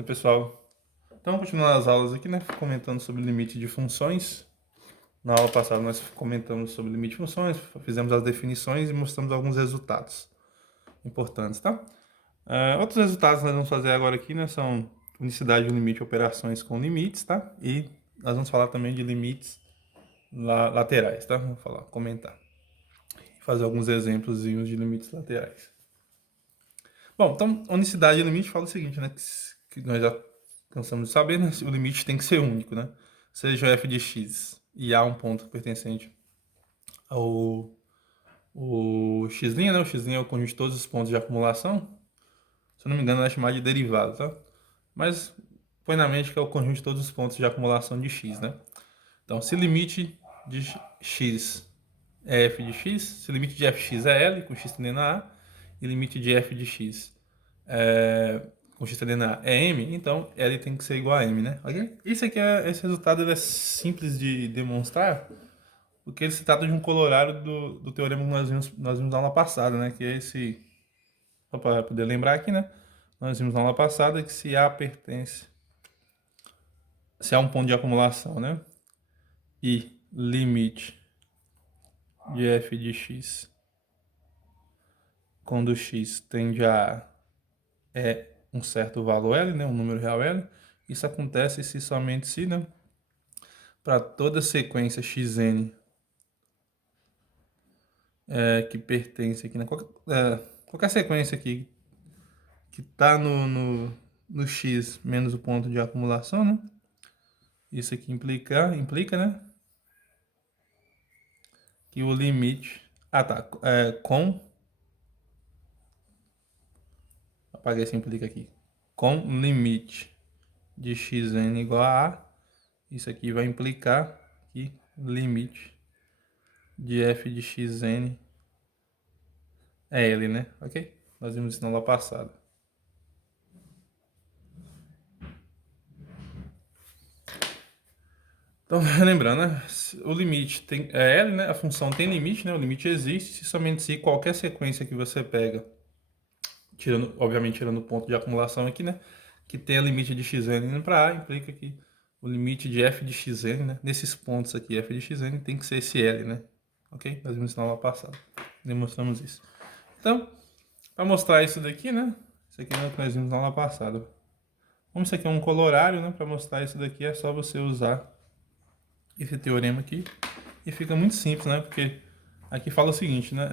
Oi, pessoal. Então, continuando as aulas aqui, né? Comentando sobre limite de funções. Na aula passada nós comentamos sobre limite de funções, fizemos as definições e mostramos alguns resultados importantes, tá? Outros resultados que nós vamos fazer agora aqui, né? São unicidade do limite, operações com limites, tá? E nós vamos falar também de limites laterais, tá? Vamos falar, comentar. Fazer alguns exemplos de limites laterais. Bom, então, unicidade de limite fala o seguinte, né? Que nós já cansamos de saber, né? O limite tem que ser único, né? Seja f de x e há um ponto pertencente ao x', né? O x' é o conjunto de todos os pontos de acumulação. Se eu não me engano, é chamado de derivado, tá? Mas põe na mente que é o conjunto de todos os pontos de acumulação de x, né? Então, se limite de x é f de x, se limite de fx é L, com x tendendo a A, e limite de f de x com x tendendo a A é M, então L tem que ser igual a M, né? Ok? Esse resultado ele é simples de demonstrar, porque ele se trata de um colorário do teorema que nós vimos na aula passada, né? Que é esse... Só para poder lembrar aqui, né? Nós vimos na aula passada que se A pertence... Se há um ponto de acumulação, né? E limite de f de x quando x tende a um certo valor L, né, um número real L. Isso acontece se somente se, né, para toda sequência xn que pertence aqui, né, qualquer sequência aqui que está no x menos o ponto de acumulação, né? Isso aqui implica, né, que o limite... Ah, tá. Apaguei esse implica aqui. Com limite de xn igual a A, isso aqui vai implicar que limite de f de xn é L, né? Ok? Nós vimos isso na aula passada. Então, lembrando, né? O limite é L, né? A função tem limite, né? O limite existe se somente se qualquer sequência que você pega, obviamente tirando o ponto de acumulação aqui, né? Que tenha limite de xn indo para A, implica que o limite de f de xn, né? Nesses pontos aqui, f de xn tem que ser esse L, né? Ok? Nós vimos isso na aula passada. Demonstramos isso. Então, para mostrar isso daqui, né? Isso aqui é o que nós vimos na aula passada. Como isso aqui é um colorário, né? Para mostrar isso daqui é só você usar esse teorema aqui. E fica muito simples, né? Porque aqui fala o seguinte, né?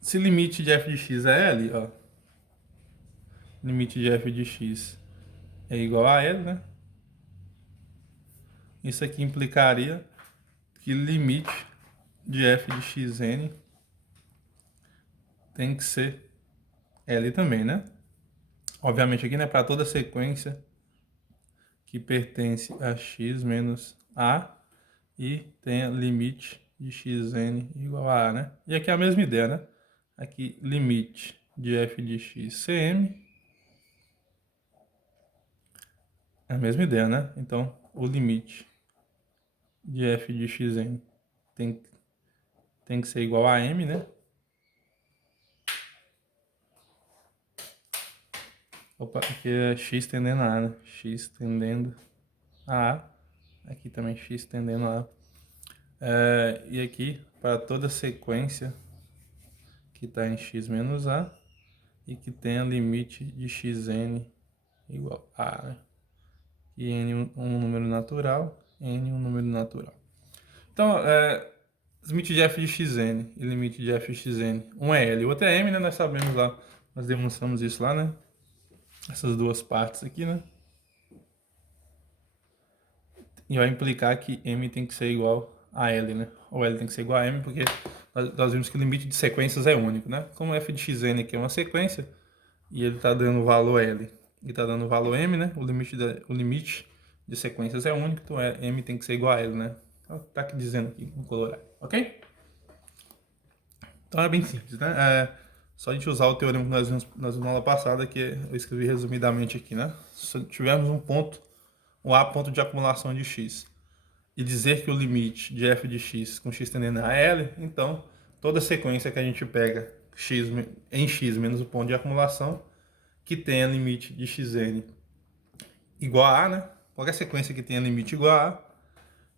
Se limite de f de x é L, ó. Limite de f de x é igual a L, né? Isso aqui implicaria que limite de f de xn tem que ser L também, né? Obviamente aqui, né? Para toda sequência que pertence a x menos a e tenha limite de xn igual a A, né? E aqui é a mesma ideia, né? Aqui, limite de f de x cm é a mesma ideia, né? Então, o limite de f de xn tem que ser igual a m, né? Opa, aqui é x tendendo a A, né? X tendendo a A. Aqui também x tendendo a A. E aqui, para toda sequência que está em x menos A e que tenha limite de xn igual a A, né? E n um número natural, n um número natural. Então, limite de f de xn e limite de f de xn, um é L e o outro é M, né? Nós sabemos lá, nós demonstramos isso lá, né? Essas duas partes aqui, né? E vai implicar que M tem que ser igual a L, né? Ou L tem que ser igual a M, porque nós vimos que o limite de sequências é único, né? Como f de xn aqui é uma sequência, e ele está dando valor L e está dando valor M, né? O limite de sequências é único, então M tem que ser igual a L, né? Tá aqui dizendo aqui no colorário, ok? Então é bem simples, né? Só a gente usar o teorema que nós vimos na aula passada, que eu escrevi resumidamente aqui, né? Se tivermos um A ponto de acumulação de x, e dizer que o limite de f de x com x tendendo a L, então toda sequência que a gente pega em x menos o ponto de acumulação, que tenha limite de xn igual a A, né? Qualquer sequência que tenha limite igual a A,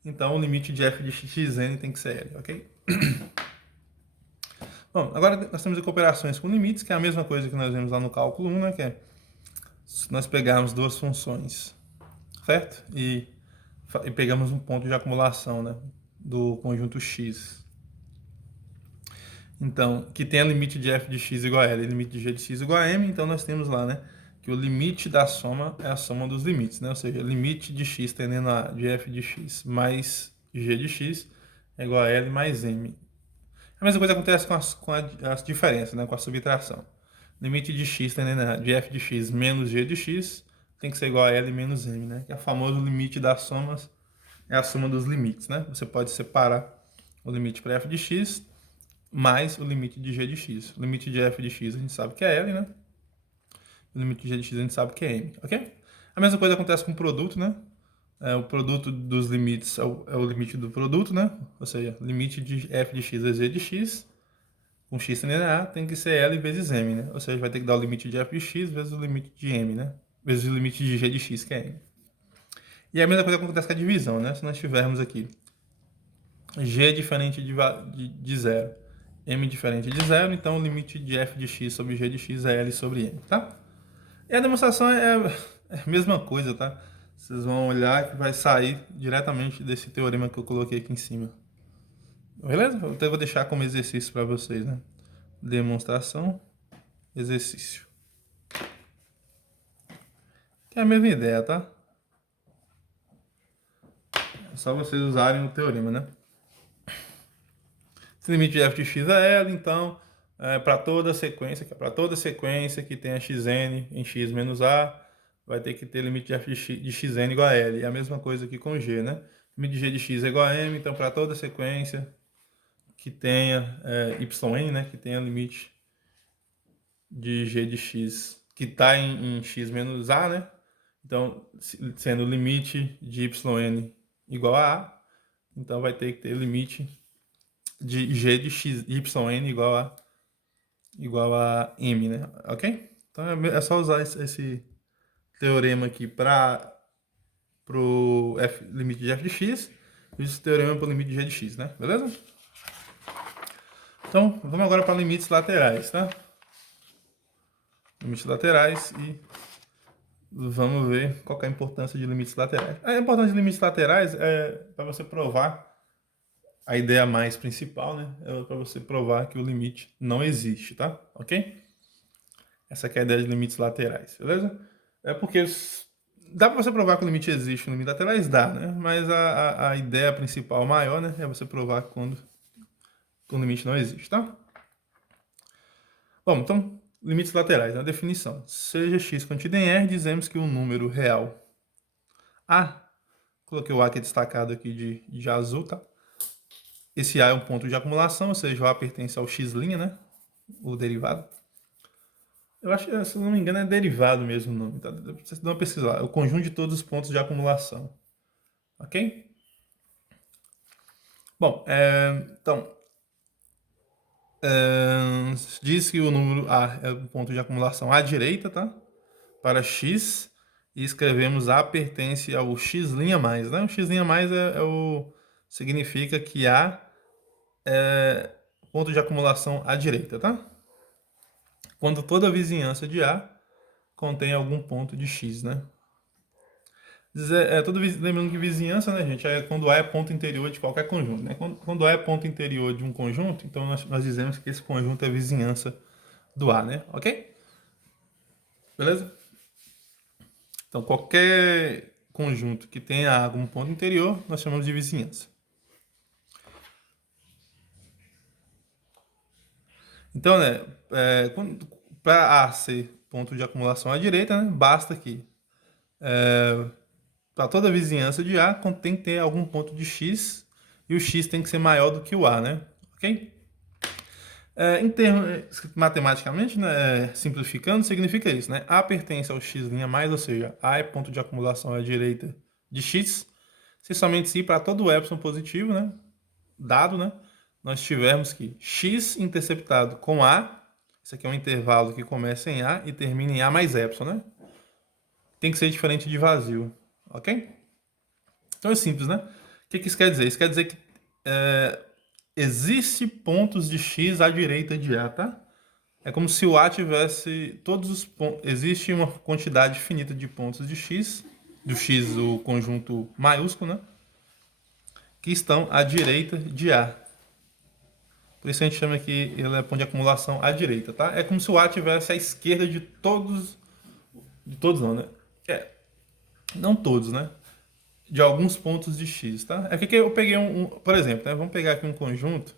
então o limite de f de xn tem que ser L, ok? Bom, agora nós temos aqui operações com limites, que é a mesma coisa que nós vimos lá no cálculo 1, né? Que é se nós pegarmos duas funções, certo? E pegamos um ponto de acumulação, né? Do conjunto x. Então, que tem a limite de f de x igual a L e limite de g de x igual a m, então nós temos lá, né? Que o limite da soma é a soma dos limites, né? Ou seja, limite de x tendendo a de f de x mais g de x é igual a L mais m. A mesma coisa acontece com as diferenças, né? Com a subtração. Limite de x tendendo a de f de x menos g de x tem que ser igual a L menos m, né? Que é o famoso limite das somas, é a soma dos limites, né? Você pode separar o limite para f de x mais o limite de g de x. O limite de f de x a gente sabe que é L, né? O limite de g de x a gente sabe que é m, ok? A mesma coisa acontece com o produto, né? O produto dos limites é o limite do produto, né? Ou seja, limite de f de x vezes g de x, com x tendendo a tem que ser L vezes m, né? Ou seja, vai ter que dar o limite de f de x vezes o limite de m, né? Vezes o limite de g de x, que é m. E a mesma coisa acontece com a divisão, né? Se nós tivermos aqui g diferente de zero, m diferente de zero, então o limite de f de x sobre g de x é L sobre m, tá? E a demonstração é a mesma coisa, tá? Vocês vão olhar que vai sair diretamente desse teorema que eu coloquei aqui em cima. Beleza? Eu até vou deixar como exercício para vocês, né? Demonstração, exercício. Que é a mesma ideia, tá? É só vocês usarem o teorema, né? Esse limite de f de x é L, então, para toda sequência que tenha xn em x menos a, vai ter que ter limite de f de xn igual a L. E a mesma coisa aqui com g, né? Limite de g de x é igual a m, então para toda sequência que tenha yn, né? Que tenha limite de g de x que está em x menos a, né? Então, sendo o limite de yn igual a A, então vai ter que ter limite de g de x, yn igual a m, né? Ok? Então é só usar esse teorema aqui para o limite de f de x e esse teorema para o limite de g de x, né? Beleza? Então, vamos agora para limites laterais, tá? Limites laterais e vamos ver qual é a importância de limites laterais. A importância de limites laterais é para você provar a ideia mais principal, né? É para você provar que o limite não existe, tá? Ok? Essa aqui é a ideia de limites laterais, beleza? É porque dá para você provar que o limite existe no limite laterais? Dá, né? Mas a ideia principal maior, né? É você provar quando o limite não existe, tá? Bom, então, limites laterais, na definição. Seja x contido em R, dizemos que o número real A, coloquei o A aqui destacado aqui de azul, tá? Esse A é um ponto de acumulação, ou seja, o A pertence ao x', né? O derivado. Eu acho que, se eu não me engano, é derivado mesmo o nome, tá? Vocês dão uma pesquisa lá. É o conjunto de todos os pontos de acumulação. Ok? Bom, então, diz que o número A é o ponto de acumulação à direita, tá? Para x, e escrevemos A pertence ao x'+, né? O x' significa que A é ponto de acumulação à direita, tá? Quando toda a vizinhança de A contém algum ponto de x, né? Lembrando que vizinhança, né, gente, é quando A é ponto interior de qualquer conjunto, né? Quando A é ponto interior de um conjunto, então nós dizemos que esse conjunto é vizinhança do A, né? Ok? Beleza? Então, qualquer conjunto que tenha A como ponto interior, nós chamamos de vizinhança. Então, né, para A ser ponto de acumulação à direita, né, basta que para toda vizinhança de A tem que ter algum ponto de x e o x tem que ser maior do que o A, né? Ok? Em termos, matematicamente, né, simplificando, significa isso, né? A pertence ao x'+, ou seja, A é ponto de acumulação à direita de x, se somente se para todo epsilon positivo, né, dado, né, nós tivermos que x interceptado com A Isso aqui é um intervalo que começa em A e termina em A mais epsilon, né? Tem que ser diferente de vazio, ok? Então é simples, né? O que isso quer dizer? Isso quer dizer que existe pontos de x à direita de A, tá? É como se o A tivesse todos os pontos. Existe uma quantidade finita de pontos de x, do x o conjunto maiúsculo, né? Que estão à direita de A. Por isso a gente chama que ele é ponto de acumulação à direita, tá? É como se o A tivesse à esquerda de todos. De todos não, né? Não todos, né? De alguns pontos de x, tá? É que eu peguei por exemplo, né? Vamos pegar aqui um conjunto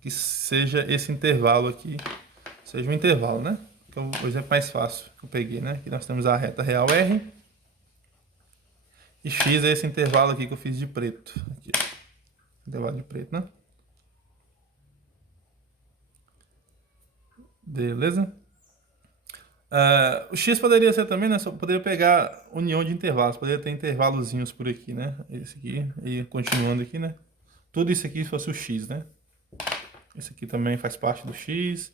que seja esse intervalo aqui, seja um intervalo, né? Que é o exemplo mais fácil que eu peguei, né? Aqui nós temos a reta real R e x é esse intervalo aqui que eu fiz de preto. Aqui, intervalo de preto, né? Beleza? O x poderia ser também, né? Só poderia pegar união de intervalos, poderia ter intervalozinhos por aqui, né? Esse aqui, e continuando aqui, né? Tudo isso aqui fosse o x, né? Esse aqui também faz parte do x.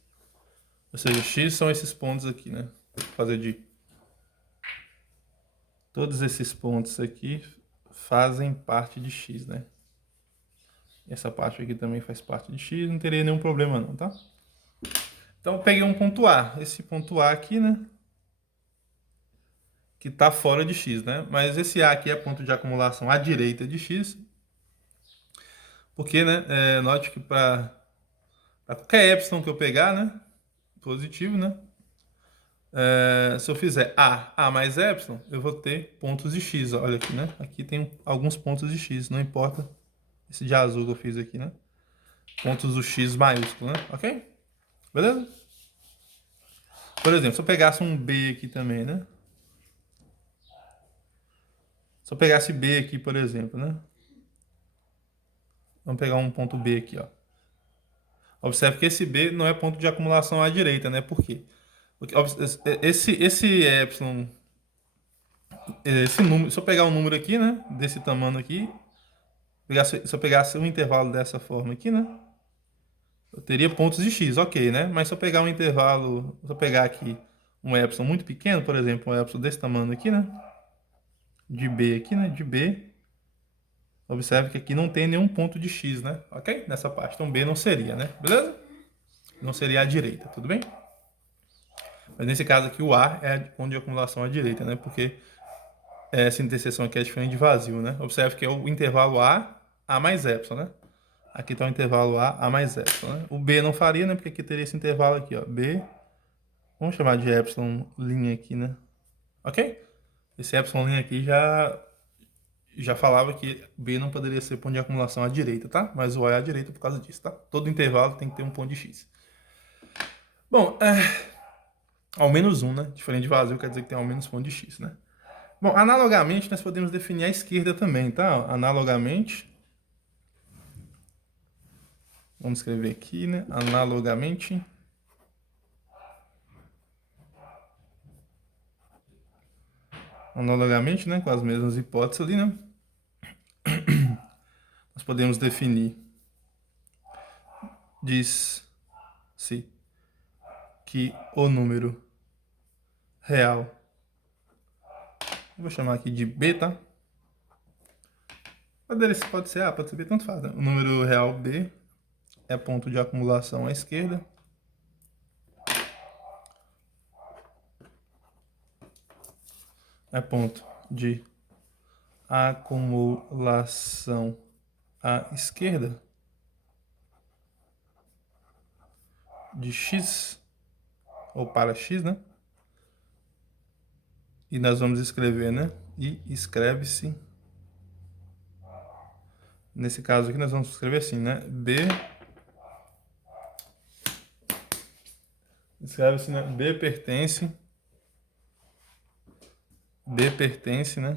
Ou seja, x são esses pontos aqui, né? Vou fazer de... Todos esses pontos aqui fazem parte de x, né? Essa parte aqui também faz parte de x, não teria nenhum problema não, tá? Então eu peguei um ponto A. Esse ponto A aqui, né? Que está fora de x, né? Mas esse A aqui é ponto de acumulação à direita de x. Porque, né? Note que para qualquer epsilon que eu pegar, né? Positivo, né? Se eu fizer A mais epsilon, eu vou ter pontos de x. Olha aqui, né? Aqui tem alguns pontos de x, não importa esse de azul que eu fiz aqui, né? Pontos do x maiúsculo, né? Ok? Beleza? Por exemplo, se eu pegasse um B aqui também, né? Se eu pegasse B aqui, por exemplo, né? Vamos pegar um ponto B aqui, ó. Observe que esse B não é ponto de acumulação à direita, né? Por quê? Porque esse epsilon, esse número, se eu pegar um número aqui, né? Desse tamanho aqui, se eu pegasse um intervalo dessa forma aqui, né? Eu teria pontos de x, ok, né? Mas se eu pegar um intervalo, se eu pegar aqui um epsilon muito pequeno, por exemplo, um epsilon desse tamanho aqui, né? De B aqui, né? De B. Observe que aqui não tem nenhum ponto de x, né? Ok? Nessa parte. Então B não seria, né? Beleza? Não seria à direita, tudo bem? Mas nesse caso aqui o A é ponto de acumulação à direita, né? Porque essa interseção aqui é diferente de vazio, né? Observe que é o intervalo A mais epsilon, né? Aqui está o intervalo A mais epsilon, né? O B não faria, né? Porque aqui teria esse intervalo aqui, ó. B, vamos chamar de epsilon linha aqui, né? Ok? Esse epsilon linha aqui já falava que B não poderia ser ponto de acumulação à direita, tá? Mas o A é à direita por causa disso, tá? Todo intervalo tem que ter um ponto de x. Bom, ao menos um, né? Diferente de vazio quer dizer que tem ao menos ponto de x, né? Bom, analogamente, nós podemos definir a esquerda também, tá? Analogamente, vamos escrever aqui, né? Analogamente, né? Com as mesmas hipóteses ali, né? Nós podemos definir, diz-se que o número real, eu vou chamar aqui de B, tá? Pode ser A, pode ser B, tanto faz, né? O número real B é ponto de acumulação à esquerda. É ponto de acumulação à esquerda de x, ou para x, né? E nós vamos escrever, né? E escreve-se, nesse caso aqui nós vamos escrever assim, né? B, escreve-se, né? B pertence, né?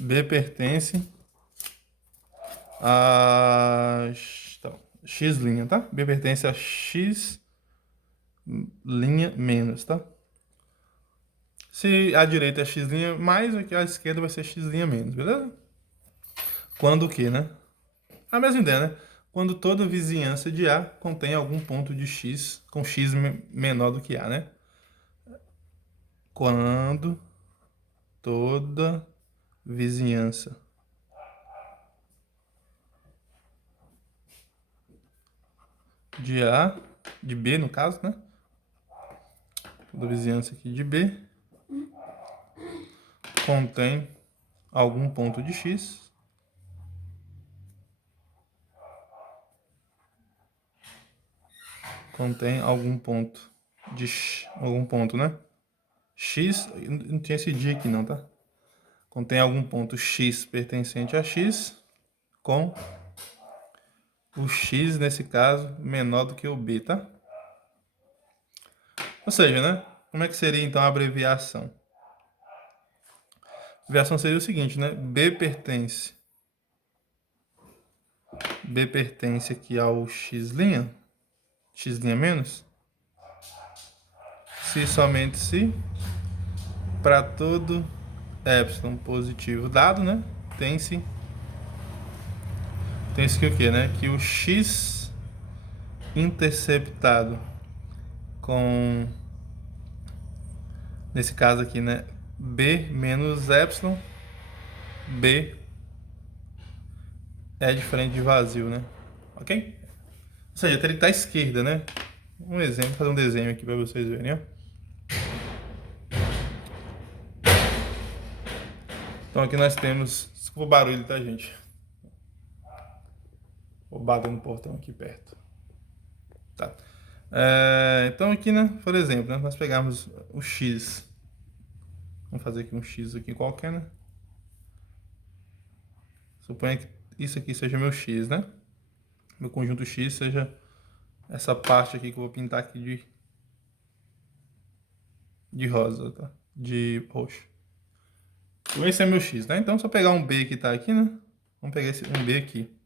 B pertence a x', tá? B pertence a x' menos, tá? Se a direita é x' mais, aqui a esquerda vai ser x' menos, beleza? Quando o quê, né? A mesma ideia, né? quando toda vizinhança de A contém algum ponto de X com X menor do que A, né? Quando toda vizinhança de A, de B no caso, né? Toda vizinhança aqui de B contém algum ponto de X contém algum ponto de algum ponto, né? X, não tinha esse dia aqui não, tá? Contém algum ponto X pertencente a X com o X, nesse caso, menor do que o B, tá? Ou seja, né? Como é que seria então a abreviação? A abreviação seria o seguinte, né? B pertence aqui ao X', X' menos, se somente se, para todo epsilon positivo dado, né? Tem-se que o quê, né? Que o X interceptado com, nesse caso aqui, né? B menos epsilon, B é diferente de vazio, né? Ok? Ou seja, teria que estar à esquerda, né? Um exemplo, vou fazer um desenho aqui para vocês verem, ó. Então aqui nós temos... Desculpa o barulho, tá, gente? Vou bater no portão aqui perto. Tá. Então aqui, né? Por exemplo, né, nós pegamos o X. Vamos fazer aqui um X aqui qualquer, né? Suponha que isso aqui seja meu X, né? Meu conjunto X seja essa parte aqui que eu vou pintar aqui de rosa, tá? De roxo. Então esse é meu X, né? Então, se eu pegar um B que tá aqui, né? Vamos pegar um B aqui.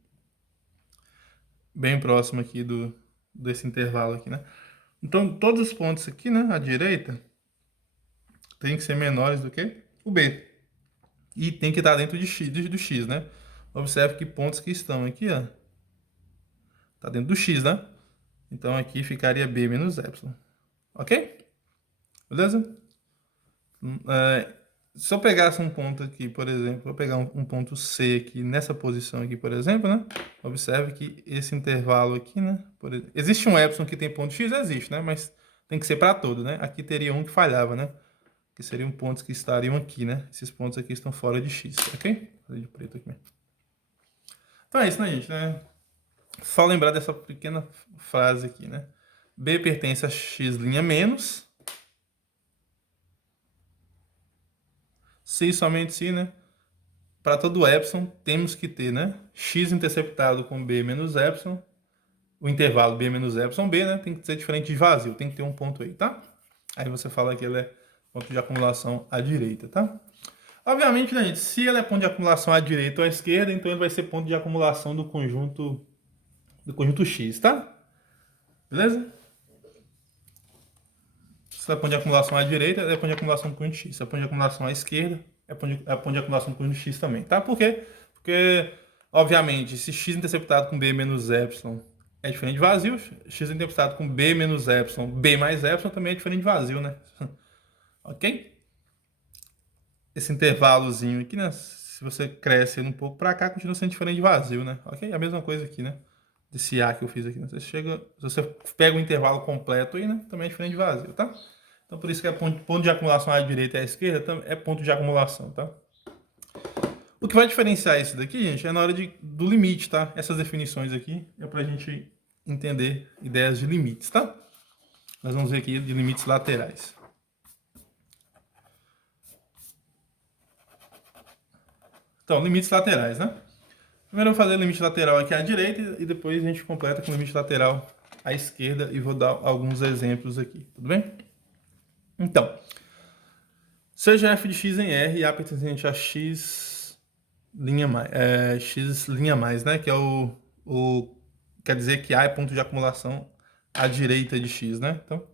Bem próximo aqui desse intervalo aqui, né? Então, todos os pontos aqui, né? À direita, tem que ser menores do que o B. E tem que estar dentro de X, do X, né? Observe que pontos que estão aqui, ó. Tá dentro do X, né? Então, aqui ficaria B menos epsilon. Ok? Beleza? Se eu pegasse um ponto aqui, por exemplo, vou pegar um ponto C aqui, nessa posição aqui, por exemplo, né? Observe que esse intervalo aqui, né? Existe um epsilon que tem ponto X? Existe, né? Mas tem que ser para todo, né? Aqui teria um que falhava, né? Que seriam pontos que estariam aqui, né? Esses pontos aqui estão fora de X, ok? Vou fazer de preto aqui mesmo. Então é isso, né, gente? Né? Só lembrar dessa pequena frase aqui, né? B pertence a X' menos... Se somente se, né? Para todo epsilon, temos que ter, né? X interceptado com B menos epsilon. O intervalo B menos epsilon B, né? Tem que ser diferente de vazio. Tem que ter um ponto aí, tá? Aí você fala que ele é ponto de acumulação à direita, tá? Obviamente, né, gente? Se ele é ponto de acumulação à direita ou à esquerda, então ele vai ser ponto de acumulação do conjunto X, tá? Beleza? Se é ponto de acumulação à direita, é ponto de acumulação do conjunto X. Se é ponto de acumulação à esquerda, é ponto de acumulação do conjunto X também, tá? Por quê? Porque, obviamente, se X interceptado com B menos epsilon é diferente de vazio, X interceptado com B menos epsilon, B mais epsilon também é diferente de vazio, né? Ok? Esse intervalozinho aqui, né? Se você cresce um pouco para cá, continua sendo diferente de vazio, né? Ok? A mesma coisa aqui, né? Desse A que eu fiz aqui, né? Se você pega o intervalo completo aí, né? Também é diferente de vazio, tá? Então, por isso que é ponto de acumulação à direita e à esquerda é ponto de acumulação, tá? O que vai diferenciar isso daqui, gente, é na hora do limite, tá? Essas definições aqui é pra gente entender ideias de limites, tá? Nós vamos ver aqui de limites laterais. Então, limites laterais, né? Primeiro eu vou fazer o limite lateral aqui à direita e depois a gente completa com o limite lateral à esquerda e vou dar alguns exemplos aqui, tudo bem? Então, seja f de x em R e A pertencente a x' x', né? Que é quer dizer que A é ponto de acumulação à direita de x, né? Então,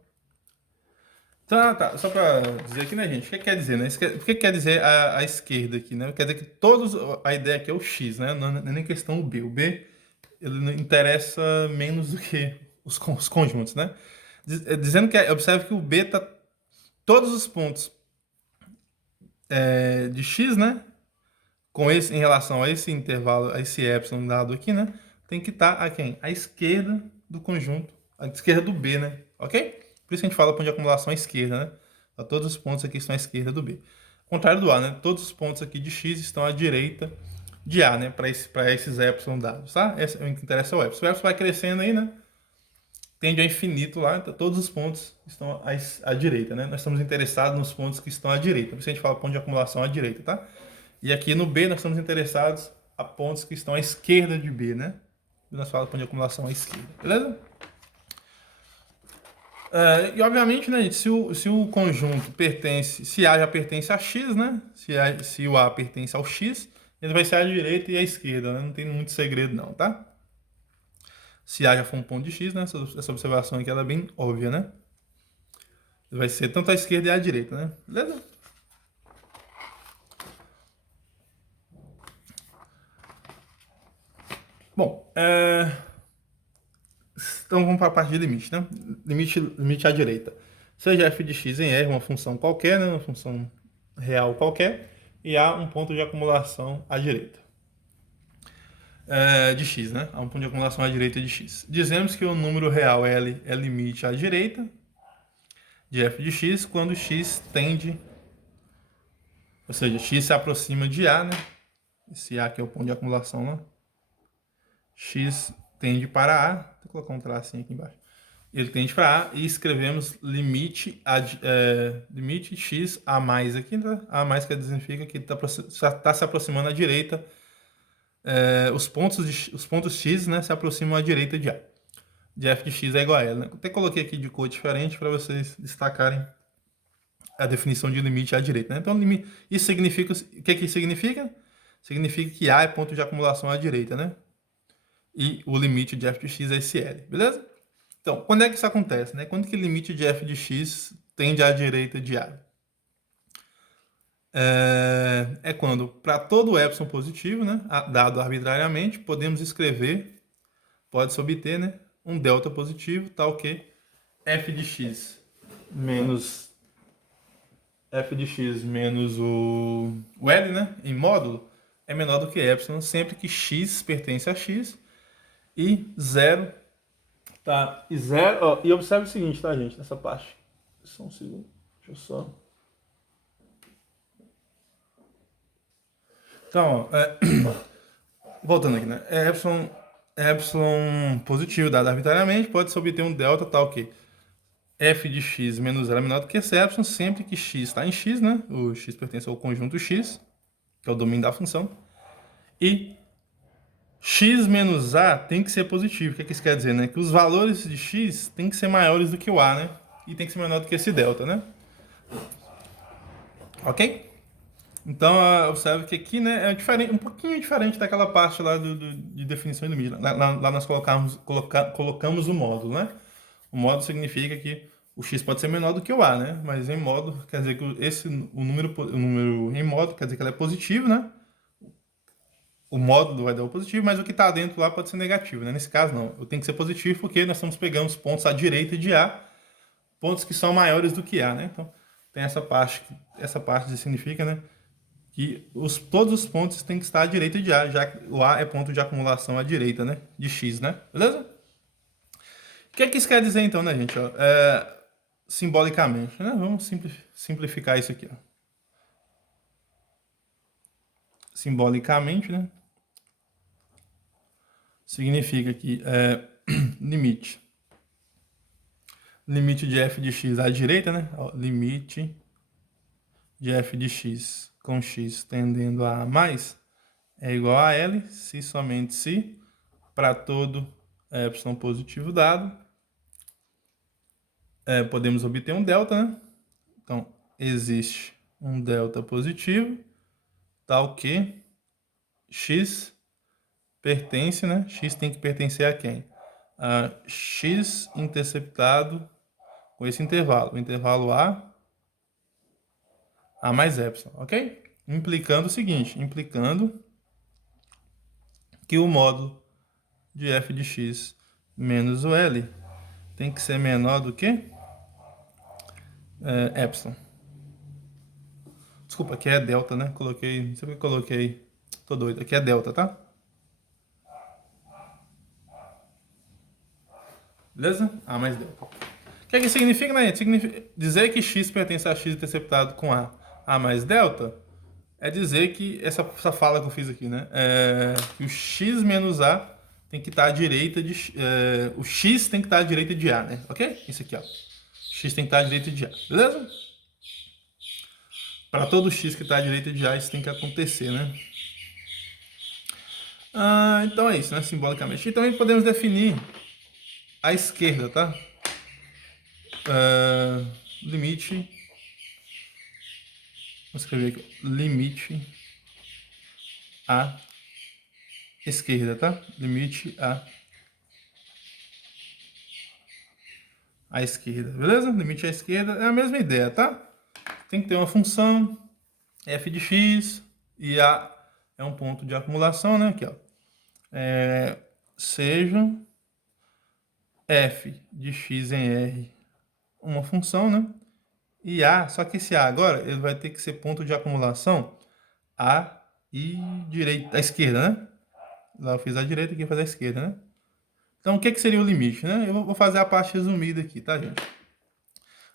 tá. Só para dizer aqui, né, gente? O que quer dizer, né? O que quer dizer a esquerda aqui, né? Quer dizer que a ideia aqui é o x, né? Não é nem questão o B. O B ele não interessa menos do que os conjuntos, né? Dizendo que, observe que o B tá, todos os pontos de x, né? Com esse, em relação a esse intervalo, a esse epsilon dado aqui, né? Tem que estar a quem? À esquerda do conjunto, à esquerda do B, né? Ok? Por isso que a gente fala ponto de acumulação à esquerda, né? Então, todos os pontos aqui estão à esquerda do B. Contrário do A, né? Todos os pontos aqui de x estão à direita de A, né? Para esses epsilon dados, tá? Esse, o que interessa é o epsilon. O epsilon vai crescendo aí, né? Tende ao infinito lá, então todos os pontos estão à direita, né? Nós estamos interessados nos pontos que estão à direita. Por isso a gente fala ponto de acumulação à direita, tá? E aqui no B nós estamos interessados a pontos que estão à esquerda de B, né? E nós falamos ponto de acumulação à esquerda, beleza? E obviamente, né, gente, se o conjunto pertence, se A já pertence a X, né? Se o A pertence ao X, ele vai ser à direita e à esquerda, né? Não tem muito segredo não, tá? Se A já for um ponto de X, né? Essa observação aqui ela é bem óbvia, né? Vai ser tanto à esquerda e à direita, né? Beleza? Bom, então vamos para a parte de limite, né? Limite à direita. Seja f de x em R, uma função qualquer, né? Uma função real qualquer, e há um ponto de acumulação à direita. De x, né? Há um ponto de acumulação à direita de x. Dizemos que o número real L é limite à direita de f de x quando x tende, ou seja, x se aproxima de A, né? Esse A aqui é o ponto de acumulação lá. X tende para A. Vou colocar um tracinho aqui embaixo. Ele tende para A e escrevemos limite x a mais aqui, né? A mais que significa que está se aproximando à direita. Os pontos x, né, se aproximam à direita de A. De f de x é igual a L, né? Até coloquei aqui de cor diferente para vocês destacarem a definição de limite à direita, né? Então, isso significa... O que isso significa? Significa que A é ponto de acumulação à direita, né? E o limite de f de x é esse L, beleza? Então, quando é que isso acontece, né? Quando que o limite de f de x tende à direita de A? Quando, para todo epsilon positivo, né, dado arbitrariamente, podemos escrever, pode-se obter, né, um delta positivo, tal que f de x menos o L, né, em módulo, é menor do que epsilon, sempre que x pertence a x e 0 tá, e 0, ó, e observe o seguinte, tá, gente, nessa parte. Só um segundo, deixa eu só... Então, voltando aqui, né? Epsilon positivo dado arbitrariamente, pode-se obter um delta tal que f de x menos 0 é menor do que esse epsilon, sempre que x está em x, né? O x pertence ao conjunto x, que é o domínio da função. E x menos a tem que ser positivo. O que isso quer dizer, né? Que os valores de x tem que ser maiores do que o a, né? E tem que ser menor do que esse delta, né? Ok? Então, observe que aqui, né, é diferente, um pouquinho diferente daquela parte lá de definição do limite. Lá nós colocamos o módulo, né? O módulo significa que o x pode ser menor do que o a, né? Mas em módulo quer dizer que o número em módulo quer dizer que ele é positivo, né? O módulo vai dar o positivo, mas o que está dentro lá pode ser negativo, né? Nesse caso, não. Eu tenho que ser positivo porque nós estamos pegando os pontos à direita de A, pontos que são maiores do que A, né? Então, tem essa parte significa, né? Que todos os pontos têm que estar à direita de A, já que o A é ponto de acumulação à direita, né? De x, né? Beleza? O que isso quer dizer, então, né, gente? Ó, simbolicamente, né? Vamos simplificar isso aqui, ó. Simbolicamente, né? Significa que limite de f de x à direita, né? Ó, limite de f de x com x tendendo a mais é igual a L, se somente se, para todo epsilon positivo dado, podemos obter um delta, né? Então, existe um delta positivo, tal que x pertence, né? X tem que pertencer a quem? A x interceptado com esse intervalo, o intervalo a mais epsilon, ok? Implicando o seguinte, implicando que o módulo de f de x menos o L tem que ser menor do que epsilon. Desculpa, aqui é delta, né? Coloquei, não sei porque coloquei, tô doido. Aqui é delta, tá? Beleza? A mais delta. O que é que significa, né? Significa dizer que x pertence a x interceptado com a mais delta é dizer que essa fala que eu fiz aqui, né? Que o x menos a tem que estar à direita de... o x tem que estar à direita de a, né? Ok? Isso aqui, ó. X tem que estar à direita de a, beleza? Para todo x que está à direita de a, isso tem que acontecer, né? Então é isso, né? Simbolicamente. Então, aí podemos definir a esquerda, tá? Limite... Vou escrever aqui. Limite à esquerda, tá? Limite à esquerda, beleza? Limite à esquerda é a mesma ideia, tá? Tem que ter uma função f de x e a é um ponto de acumulação, né? Aqui, ó. Seja f de x em R uma função, né? E a, só que esse a agora, ele vai ter que ser ponto de acumulação a e direita, à esquerda, né? Lá eu fiz a direita, aqui eu fazer a esquerda, né? Então, o que seria o limite, né? Eu vou fazer a parte resumida aqui, tá, gente?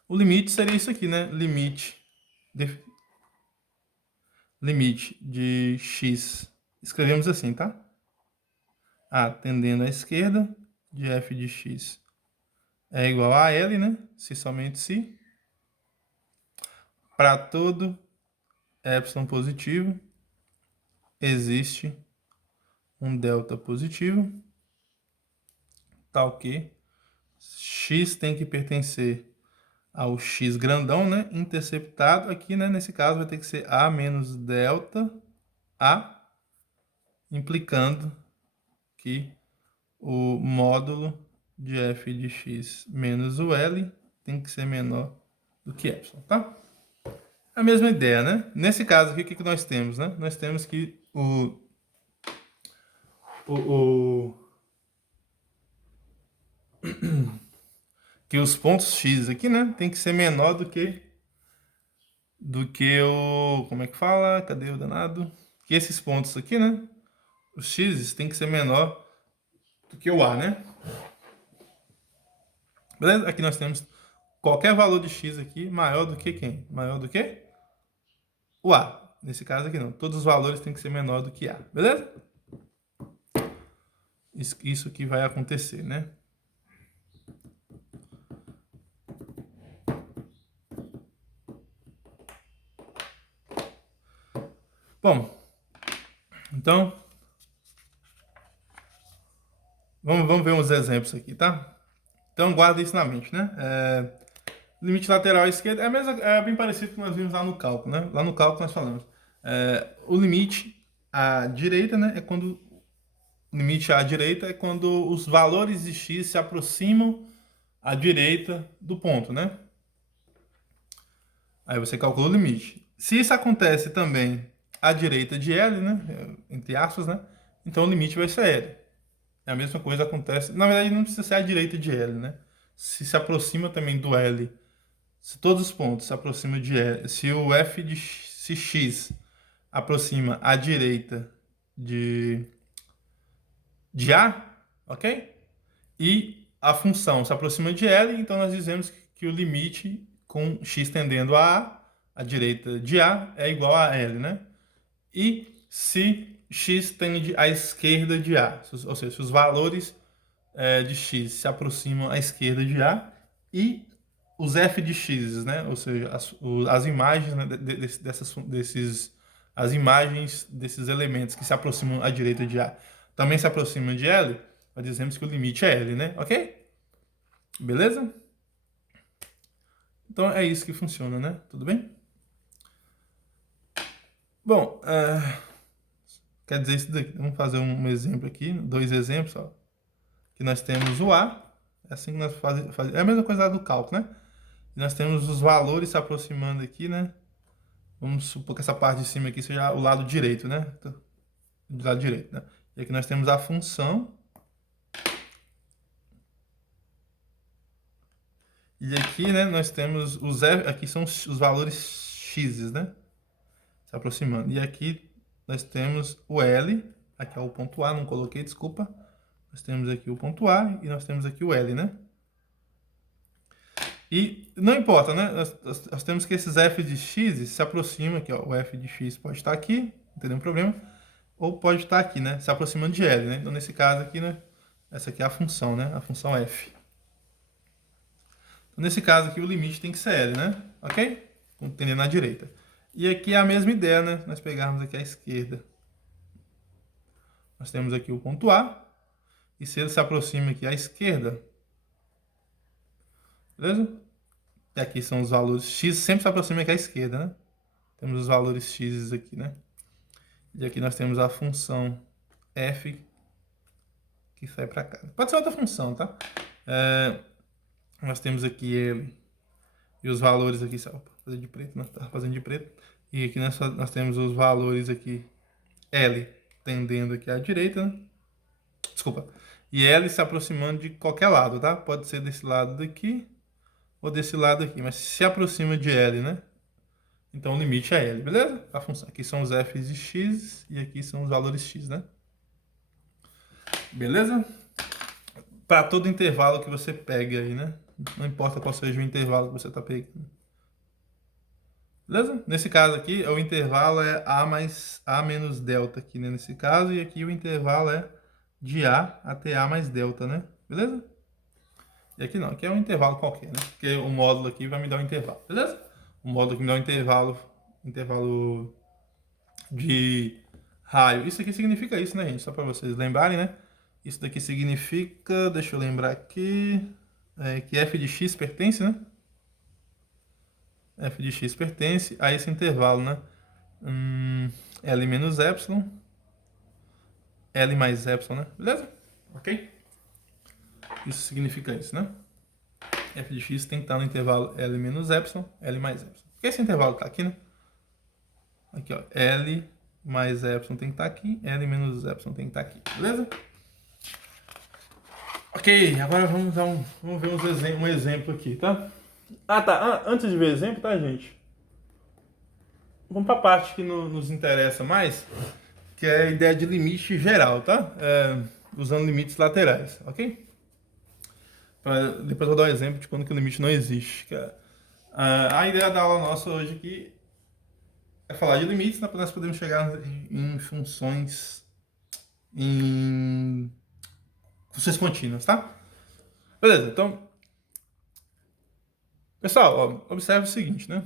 O limite seria isso aqui, né? Limite de x. Escrevemos assim, tá? A tendendo à esquerda de f de x é igual a L, né? Se somente se. Para todo epsilon positivo, existe um delta positivo, tal que x tem que pertencer ao x grandão, né? Interceptado aqui, né? Nesse caso vai ter que ser a menos delta a, implicando que o módulo de f de x menos o L tem que ser menor do que epsilon, tá? A mesma ideia, né? Nesse caso aqui, o que nós temos, né? Nós temos que que os pontos x aqui, né? Tem que ser menor do que o... Como é que fala? Cadê o danado? Que esses pontos aqui, né? Os x tem que ser menor do que o a, né? Beleza? Aqui nós temos qualquer valor de x aqui maior do que quem? Maior do que o a. Nesse caso aqui não. Todos os valores têm que ser menor do que a. Beleza? Isso que vai acontecer, né? Bom, então vamos ver uns exemplos aqui, tá? Então guarda isso na mente, né? Limite lateral à esquerda é bem parecido com o que nós vimos lá no cálculo, né? Lá no cálculo nós falamos. O limite à direita, né? O limite à direita é quando os valores de x se aproximam à direita do ponto, né? Aí você calcula o limite. Se isso acontece também à direita de L, né? Entre aspas, né? Então o limite vai ser L. A mesma coisa acontece... Na verdade, não precisa ser à direita de L, né? Se aproxima também do L... Se todos os pontos se aproximam de L, se o f de se x aproxima à direita de A, ok? E a função se aproxima de L, então nós dizemos que o limite com x tendendo a direita de A, é igual a L, né? E se x tende à esquerda de A, ou seja, se os valores de x se aproximam à esquerda de A e os f de x, né? Ou seja, as imagens, né, as imagens desses elementos que se aproximam à direita de A também se aproximam de L, nós dizemos que o limite é L, né? Ok? Beleza? Então é isso que funciona, né? Tudo bem? Bom, quer dizer isso daqui. Vamos fazer um exemplo aqui, dois exemplos, ó. Que nós temos o A, é assim que nós fazemos, é a mesma coisa do cálculo, né? E nós temos os valores se aproximando aqui, né? Vamos supor que essa parte de cima aqui seja o lado direito, né? Do lado direito, né? E aqui nós temos a função E aqui, né, nós temos os F, aqui são os valores x, né? Se aproximando. E aqui nós temos o L, aqui é o ponto A, não coloquei, desculpa. Nós temos aqui o ponto A e nós temos aqui o L, né? E não importa, né? Nós temos que esses f de x se aproximam aqui, ó. O f de x pode estar aqui, não tem nenhum problema. Ou pode estar aqui, né? Se aproximando de L, né? Então, nesse caso aqui, né? Essa aqui é a função, né? A função f. Então, nesse caso aqui, o limite tem que ser L, né? Ok? Tendendo à direita. E aqui é a mesma ideia, né? Nós pegarmos aqui a esquerda. Nós temos aqui o ponto A. E se ele se aproxima aqui à esquerda, beleza? E aqui são os valores x, sempre se aproxima aqui à esquerda, né? Temos os valores x aqui, né? E aqui nós temos a função f que sai para cá. Pode ser outra função, tá? Nós temos aqui ele e os valores aqui, só fazer de preto, né? Tá fazendo de preto. E aqui nós temos os valores aqui, L tendendo aqui à direita, né? Desculpa. E L se aproximando de qualquer lado, tá? Pode ser desse lado daqui ou desse lado aqui, mas se aproxima de L, né? Então o limite é L, beleza? A função. Aqui são os f's de x e aqui são os valores x, né? Beleza? Para todo intervalo que você pegue aí, né? Não importa qual seja o intervalo que você está pegando. Beleza? Nesse caso aqui, o intervalo é A mais A menos delta aqui, né? Nesse caso, e aqui o intervalo é de A até A mais delta, né? Beleza? E aqui não, aqui é um intervalo qualquer, né? Porque o módulo aqui vai me dar um intervalo, beleza? O módulo aqui me dá um intervalo de raio. Isso aqui significa isso, né, gente? Só para vocês lembrarem, né? Isso daqui significa, deixa eu lembrar aqui, que f de x pertence, né? F de x pertence a esse intervalo, né? L menos epsilon, L mais epsilon, né? Beleza? Ok? Isso significa isso, né? F de x tem que estar no intervalo L menos epsilon, L mais epsilon. Porque esse intervalo está aqui, né? Aqui, ó, L mais epsilon tem que estar aqui, L menos epsilon tem que estar aqui, beleza? Ok, agora vamos ver um exemplo aqui, tá? Tá. Antes de ver exemplo, tá, gente? Vamos para a parte que nos interessa mais, que é a ideia de limite geral, tá? Usando limites laterais, ok? Depois eu vou dar um exemplo de quando que o limite não existe. A ideia da aula nossa hoje aqui é falar de limites, né, para nós podermos chegar em funções contínuas, tá? Beleza, então, pessoal, ó, observe o seguinte, né?